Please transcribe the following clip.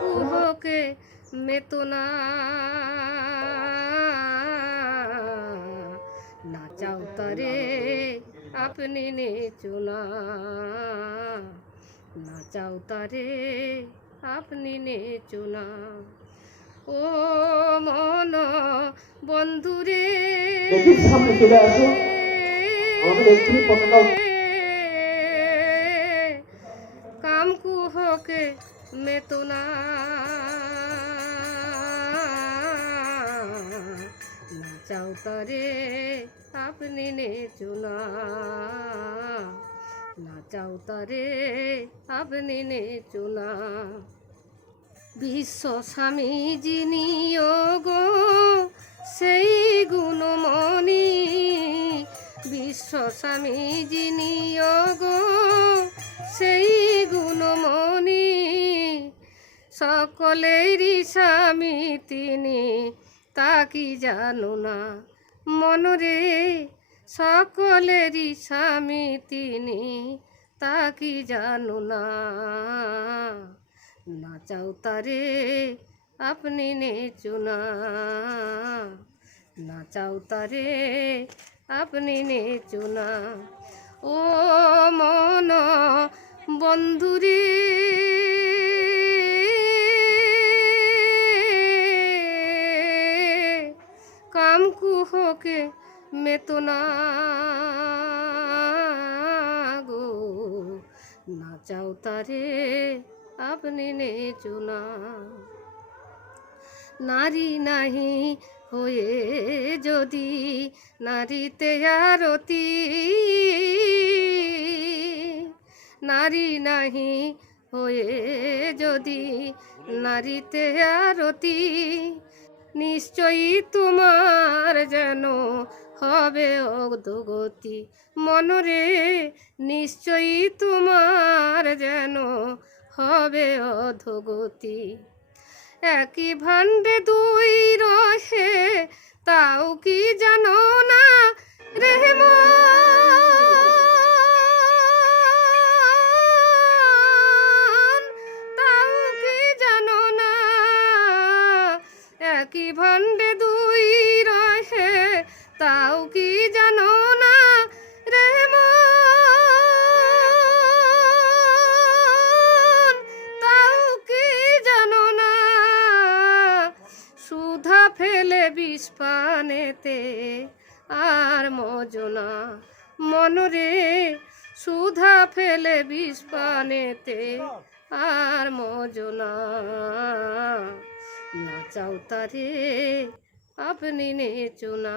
কুহকে মেতনা নাচাও তারে আপনি নে চুনা নাচাও তারে আপনি নে চুনা ও মন বন্ধুরে সামনে চলে আসো আমাদের এক্ষুনি পতাকা কাম কুহকে মেতনা নাচাও তারে আপনি নে চুনা নাচাও তারে আপনি নে চুনা বিশ্ব স্বামী যিনি গো সেই গুণমণি বিশ্ব স্বামী যিনি গো সেই গুণমণি সকলেরই স্বামী তিনি তা কি জানো না মনরে সকলেরই স্বামী তিনি তা কি জানো না নাচাও তারে আপনি নে চুনা নাচাও তারে আপনি নে চুনা ও মন বন্ধুরে কাম কুহকে মেতনা গো নাচাও তারে আপনি নে চুনা নারী নাহি হয়ে যদি নারীতে আরতি নারী নাহি হয়ে যদি নারীতে আরতি নিশ্চয়ই তোমার যেন হবে অধোগতি মনরে নিশ্চয়ই তোমার যেন হবে অধোগতি একই ভাণ্ডে দুই রহে তাও কি জানো না রেহমান তাও কি জানো না একই ভাণ্ডে দুই রহে তাও কি জানো না রেহমান তাও কি জানো না সুধা ফেলে বিষ পানেতে আর মজনা মনরে সুধা ফেলে বিষ পানেতে আর মজনা নাচাও তারে আপনি নে চুনা